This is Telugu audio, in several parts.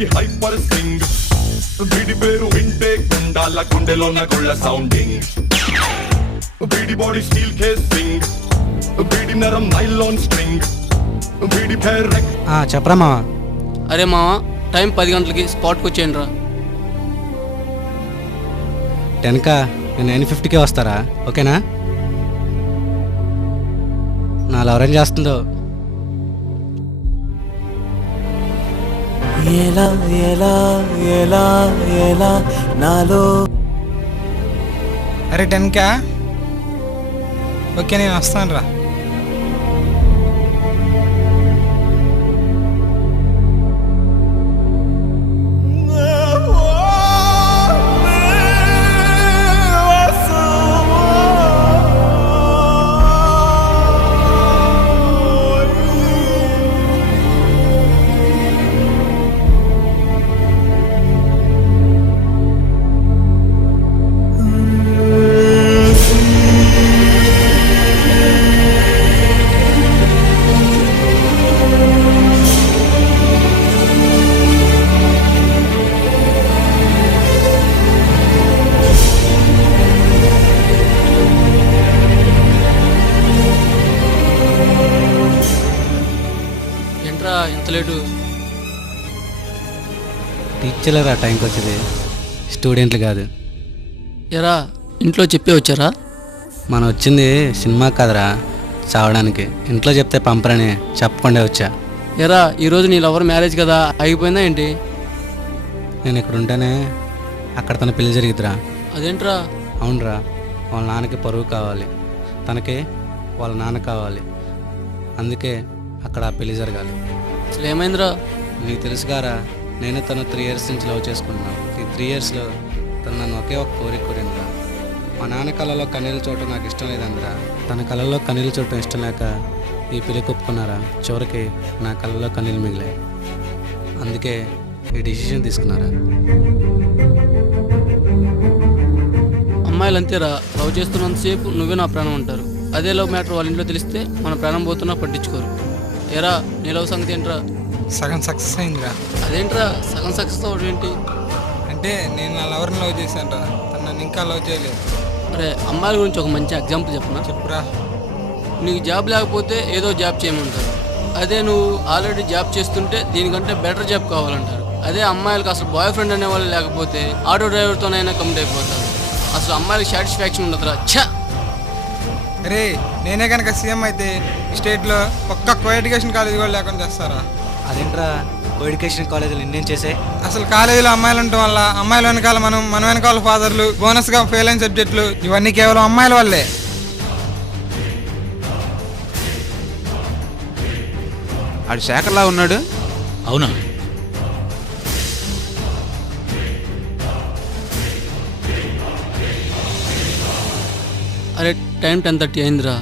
కి హైపర్ స్వింగ్ వీడి పేరు వింటే గుండాల గుండెలోన గుళ్ళ సౌండింగ్ వీడి బాడీ స్టీల్ కేసింగ్ వీడి నరం నైలాన్ స్ట్రింగ్ వీడి పేరు చెప్పరా మావా. అరే మావా, టైం 10 గంటలకి స్పాట్కి వచ్చేయండి రా. 10కా నేను 9:50కే వస్తారా? ఓకేనా? నా లవరేం చేస్తుందో. ఎలా ఎలా ఎలా ఎలా నాలో. అరే 10కా? ఓకే నేను వస్తాను రా. ఏంట్రా ఎంత లేటు? టీచర్లరా టైంకి వచ్చేది, స్టూడెంట్లు కాదు. ఎరా ఇంట్లో చెప్పే వచ్చారా? మనం వచ్చింది సినిమా కాదురా, చావడానికి. ఇంట్లో చెప్తే పంపరని చెప్పకుండా వచ్చా. ఎరా ఈరోజు నీ లవర్ మ్యారేజ్ కదా, ఆగిపోయిందా ఏంటి? నేను ఇక్కడ ఉంటేనే అక్కడ తన పెళ్లి జరిగిద్దిరా. అదేంట్రా? అవునరా, వాళ్ళ నాన్నకి పరువు కావాలి, తనకి వాళ్ళ నాన్న కావాలి. అందుకే అక్కడ ఆ పెళ్లి జరగాలి. అసలు ఏమైందిరా? నీకు తెలుసుగారా, నేను తను 3 years నుంచి లవ్ చేసుకుంటున్నాను. ఈ 3 yearsలో తను నన్ను ఒకే ఒక కోరిక కోరిందిరా. మా నాన్న కళ్ళలో కన్నీళ్ళు చూడటం నాకు ఇష్టం లేదందిరా. తన కళ్ళల్లో కన్నీళ్ళు చూడటం ఇష్టం లేక ఈ పెళ్లి ఒప్పుకున్నారా. చివరికి నా కళ్ళలో కన్నీళ్ళు మిగిలాయి. అందుకే ఈ డిసిషన్ తీసుకున్నారా. అమ్మాయిలు అంతేరా, లవ్ చేస్తున్నంతసేపు నువ్వే నా ప్రాణం అంటారు. అదే లవ్ మ్యాటర్ వాళ్ళ ఇంట్లో తెలిస్తే మన ప్రాణం పోతున్నా పట్టించుకోరు. ఎరా నీ లవ్ సంగతి ఏంట్రా? సగం సక్సెస్ అయిందిరా. అదేంట్రా సగం సక్సెస్ అవ్వడం ఏంటి? అంటే నేను నా లవర్ని లవ్ చేశాను రా, తను నన్ను ఇంకా లవ్ చేయలేదు. అరే అమ్మాయిల గురించి ఒక మంచి ఎగ్జాంపుల్ చెప్పనా? చెప్పురా. నీకు జాబ్ లేకపోతే ఏదో జాబ్ చేయమంటారు. అదే నువ్వు ఆల్రెడీ జాబ్ చేస్తుంటే దీనికంటే బెటర్ జాబ్ కావాలంటారు. అదే అమ్మాయిలకు అసలు బాయ్ ఫ్రెండ్ అనేవాళ్ళు లేకపోతే ఆటో డ్రైవర్తోనైనా కమిట్ అయిపోతారు. అసలు అమ్మాయిలకు సాటిస్ఫాక్షన్ ఉండదురా. ఛా! అరే నేనే కనుక సీఎం అయితే ఈ స్టేట్లో ఒక్క కో ఎడ్యుకేషన్ కాలేజ్ కూడా లేకుండా చేస్తారా? అదేంట్రా కో ఎడ్యుకేషన్ కాలేజీలు ఇండియన్ చేసే. అసలు కాలేజీలో అమ్మాయిలు ఉండటం వల్ల అమ్మాయిల వెనకాల మన వెనకాల ఫాదర్లు, బోనస్గా ఫెయిల్ అయిన సబ్జెక్టులు, ఇవన్నీ కేవలం అమ్మాయిల వల్లే. ఆడు శేఖర్లా ఉన్నాడు. అవునా? అరే టైం 10:30 అయిందిరా.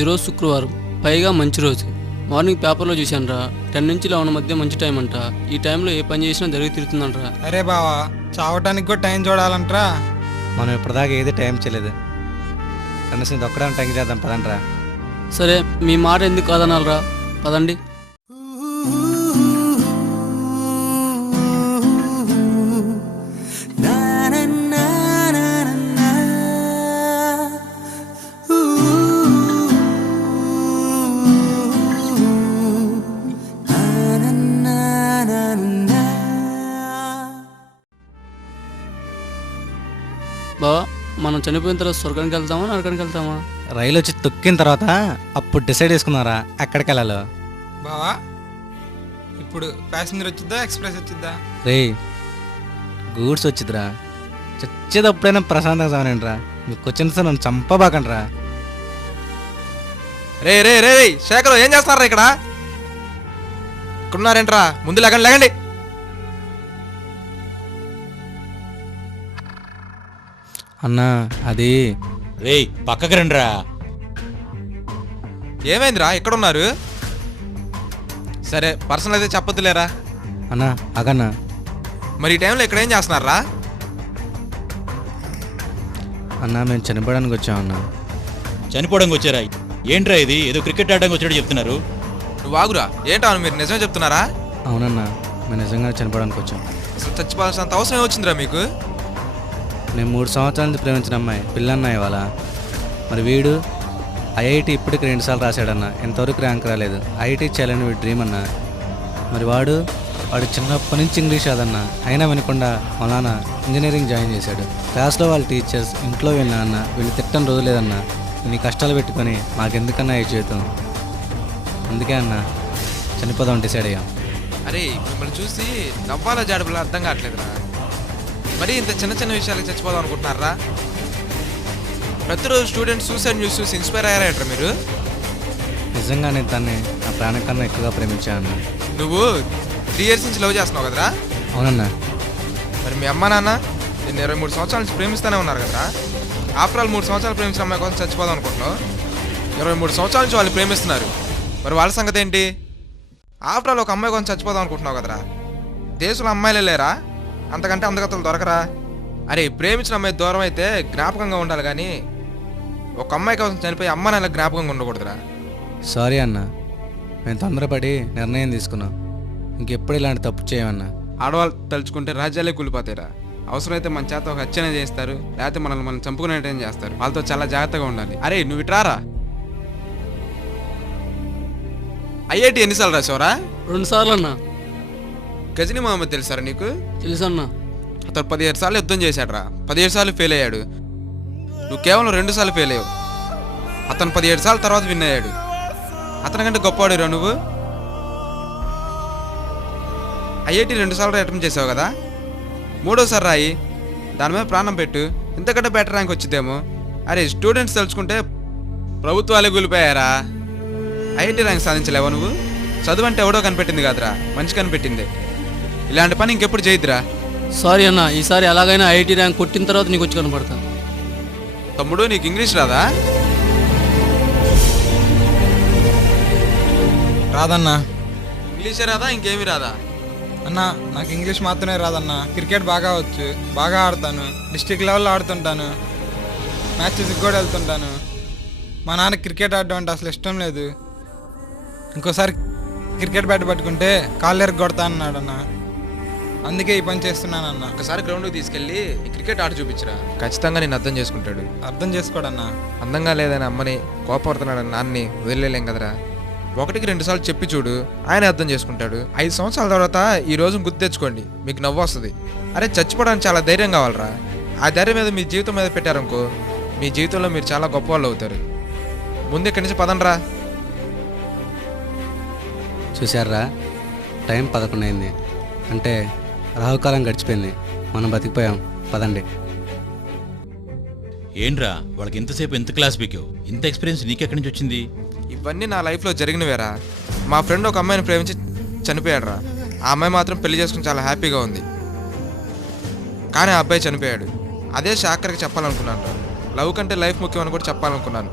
ఈరోజు శుక్రవారం, పైగా మంచి రోజు. మార్నింగ్ పేపర్లో చూశాను రా, 10 నుంచి 11 మధ్య మంచి టైం అంట. ఈ టైంలో ఏ పని చేసినా జరిగి తిరుగుతుందంటరా. అరే బావా, చావటానికి కూడా టైం చూడాలంటరా. మనం ఇప్పటిదాకా ఏది టైం చేయలేదు, కనీసం ఇది ఒక్కడానికి టైం చేద్దాం పదండ్రా. సరే మీ మాట ఎందుకు కాదనాలరా, పదండి. బావా మనం చనిపోయిన తర్వాత స్వర్గానికి వెళ్తామా నరకానికి వెళ్తామా? రైలు వచ్చి తొక్కిన తర్వాత అప్పుడు డిసైడ్ చేసుకున్నారా ఎక్కడికి వెళ్ళాలో. బావా ఇప్పుడు ప్యాసింజర్ వచ్చిద్దా ఎక్స్ప్రెస్ వచ్చిద్దా? రే గూడ్స్ వచ్చిద్దిరా. చచ్చేటప్పుడైనా ప్రశాంతంగా సాగనండిరా. మీకు వచ్చిన సార్ నన్ను చంపబాకండిరా. రే రే రే రే శేఖర్ ఏం చేస్తున్నారా ఇక్కడ? ఇక్కడున్నారేంట్రా? ముందు లేకండి లేకండి. అన్నా అది రే పక్కకి రండిరా. ఏమైందిరా ఎక్కడున్నారు? సరే పర్సనల్ అయితే చెప్పొద్దులేరా. అన్నా అగన్నా. మరి ఈ టైంలో ఇక్కడ ఏం చేస్తున్నారా? అన్నా మేము చనిపోవడానికి వచ్చామన్నా. చనిపోవడానికి వచ్చారా? ఏంట్రా ఇది? ఏదో క్రికెట్ ఆడడానికి వచ్చాడు చెప్తున్నారు. నువ్వు ఆగురా. ఏంటా మీరు నిజమే చెప్తున్నారా? అవునన్నా మేము నిజంగానే చనిపోవడానికి వచ్చాం. అసలు చచ్చిపోవాల్సినంత అవసరం ఏమొచ్చిందిరా మీకు? నేను 3 సంవత్సరాల నుంచి ప్రేమించిన అమ్మాయి పిల్లన్న ఇవాళ. మరి వీడు ఐఐటి ఇప్పటికి 2 సార్లు రాశాడన్న, ఇంతవరకు ర్యాంక్ రాలేదు. ఐఐటి చేయాలని వీడి డ్రీమ్ అన్న. మరి వాడు చిన్నప్పటి నుంచి ఇంగ్లీష్ అదన్న, అయినా వినకుండా మా నాన్న ఇంజనీరింగ్ జాయిన్ చేశాడు. క్లాస్లో వాళ్ళ టీచర్స్, ఇంట్లో వీళ్ళ నాన్న వీళ్ళు తిట్టని రోజు లేదన్న. నీ కష్టాలు పెట్టుకొని మాకెందుకన్నా ఈ జీవితం, అందుకే అన్న చనిపోదాం డిసైడ్ అయ్యాం. అరే మిమ్మల్ని చూసి నవ్వాల జాడుపులా అర్థం కావట్లేదురా. మరి ఇంత చిన్న చిన్న విషయాలకు చచ్చిపోదాం అనుకుంటున్నారా? ప్రతిరోజు స్టూడెంట్స్ సూసైడ్ న్యూస్ చూసి ఇన్స్పైర్ అయ్యారా మీరు? నిజంగా నేను తన్ని నా ప్రాణం కన్నా ఎక్కువగా ప్రేమించాను. నువ్వు 3 years నుంచి లవ్ చేస్తున్నావు కదరా? అవునన్నా. మరి మీ అమ్మ నాన్న నేను 23 సంవత్సరాల నుంచి ప్రేమిస్తూనే ఉన్నారు కదరా? ఆఫ్టర్ ఆల్ 3 సంవత్సరాలు ప్రేమించిన అమ్మాయి కోసం చచ్చిపోదాం అనుకుంటున్నావు. 23 సంవత్సరాల నుంచి వాళ్ళు ప్రేమిస్తున్నారు, మరి వాళ్ళ సంగతి ఏంటి? ఆఫ్టర్ ఆల్ ఒక అమ్మాయి కోసం చచ్చిపోదాం అనుకుంటున్నావు కదరా? దేశంలో అమ్మాయిలే లేరా? అంతకంటే అందగత్తలు దొరకరా? అరే ప్రేమించిన అమ్మాయి దూరం అయితే జ్ఞాపకంగా ఉండాలి కానీ ఒక అమ్మాయి కోసం చనిపోయి అమ్మ నాన్న జ్ఞాపకంగా ఉండకూడదురా. సారీ అన్న, మేము తొందరపడి నిర్ణయం తీసుకున్నాం. ఇంకెప్పుడు ఇలాంటి తప్పు చేయమన్నా. ఆడవాళ్ళు తలుచుకుంటే రాజ్యాలే కూలిపోతాయిరా. అవసరమైతే మన చేత ఒక హత్యనే చేస్తారు, లేకపోతే మనల్ని మనం చంపుకునేటం చేస్తారు. వాళ్ళతో చాలా జాగ్రత్తగా ఉండాలి. అరే నువ్వు ఇట్రారా. ఐఐటి ఎన్నిసార్లు రాసావురా? 2 సార్లు అన్న. గజనీ మహమ్మద్ తెలుసారా నీకు? తెలుసన్నా. అతను 17 సార్లు యుద్ధం చేశాడురా. 17 సార్లు ఫెయిల్ అయ్యాడు. నువ్వు కేవలం 2 సార్లు ఫెయిల్ అయ్యావు. అతను 17 సార్లు తర్వాత విన్ అయ్యాడు. అతనికంటే గొప్పవాడురా నువ్వు. ఐఐటి 2 సార్లు అటెంప్ట్ చేసావు కదా, 3వసారి రాయి, దాని మీద ప్రాణం పెట్టు, ఇంతకంటే బెటర్ ర్యాంక్ వచ్చిద్దేమో. అరే స్టూడెంట్స్ తెలుసుకుంటే ప్రభుత్వాలే కూలిపోయారా. ఐఐటి ర్యాంక్ సాధించలేవా నువ్వు? చదువు అంటే ఎవడో కనిపెట్టింది కాదురా, మంచి కనిపెట్టింది. ఇలాంటి పని ఇంకెప్పుడు చేయొద్దురా. సారీ అన్న, ఈసారి ఎలాగైనా ఐఐటి ర్యాంక్ కొట్టిన తర్వాత నీకు వచ్చి కనపడతా. తమ్ముడు నీకు ఇంగ్లీష్ రాదా? రాదన్నా. ఇంగ్లీషే రాదా, ఇంకేమీ రాదా? అన్న నాకు ఇంగ్లీష్ మాత్రమే రాదన్నా. క్రికెట్ బాగా వచ్చు, బాగా ఆడతాను, డిస్ట్రిక్ట్ లెవెల్లో ఆడుతుంటాను, మ్యాచెస్కి కూడా వెళ్తుంటాను. మా నాన్న క్రికెట్ ఆడడం అంటే అసలు ఇష్టం లేదు. ఇంకోసారి క్రికెట్ బ్యాట్ పట్టుకుంటే కాళ్ళు ఎరగ కొడతా అన్నాడు అన్న. అందుకే ఈ పని చేస్తున్నానన్న. ఒకసారి గ్రౌండ్కి తీసుకెళ్ళి ఈ క్రికెట్ ఆట చూపించరా, ఖచ్చితంగా నేను అర్థం చేసుకుంటాడు. అర్థం చేసుకోడన్నా. అందంగా లేదని అమ్మని, కోపడుతున్నాడని నాన్నని వదిలేలేం కదరా. 1కి 2 సార్లు చెప్పి చూడు, ఆయన అర్థం చేసుకుంటాడు. 5 సంవత్సరాల తర్వాత ఈ రోజు గుర్తు తెచ్చుకోండి, మీకు నవ్వు వస్తుంది. అరే చచ్చిపోవడానికి చాలా ధైర్యం కావాలరా. ఆ ధైర్యం మీద మీ జీవితం మీద పెట్టారనుకో, మీ జీవితంలో మీరు చాలా గొప్ప వాళ్ళు అవుతారు. ముందు ఇక్కడి నుంచి పదండ్రా. చూశారా, టైం 11 అయింది. అంటే రాహుకాలం గడిచిపోయింది. మనం బతికిపోయాం. పదండి. ఏంట్రా వాళ్ళకి ఎంతసేపు ఎంత క్లాస్ పీకావు? ఇంత ఎక్స్పీరియన్స్ నీకెక్కడి నుంచి వచ్చింది? ఇవన్నీ నా లైఫ్లో జరిగినవేరా. మా ఫ్రెండ్ ఒక అమ్మాయిని ప్రేమించి చనిపోయాడు రా. ఆ అమ్మాయి మాత్రం పెళ్లి చేసుకుని చాలా హ్యాపీగా ఉంది, కానీ ఆ అబ్బాయి చనిపోయాడు. అదే శాఖరికి చెప్పాలనుకున్నాను రా. లవ్ కంటే లైఫ్ ముఖ్యం అని కూడా చెప్పాలనుకున్నాను.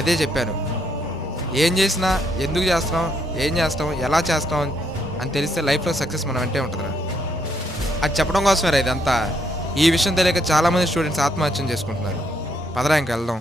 అదే చెప్పాను. ఏం చేసినా, ఎందుకు చేస్తున్నాం, ఏం చేస్తాం, ఎలా చేస్తాం అని తెలిస్తే లైఫ్లో సక్సెస్ మనం అంటే ఉంటుందిరా. అది చెప్పడం కోసమే రా ఇదంతా. ఈ విషయం తెలియక చాలామంది స్టూడెంట్స్ ఆత్మహత్యం చేసుకుంటున్నారు. పదరా ఇంక వెళ్దాం.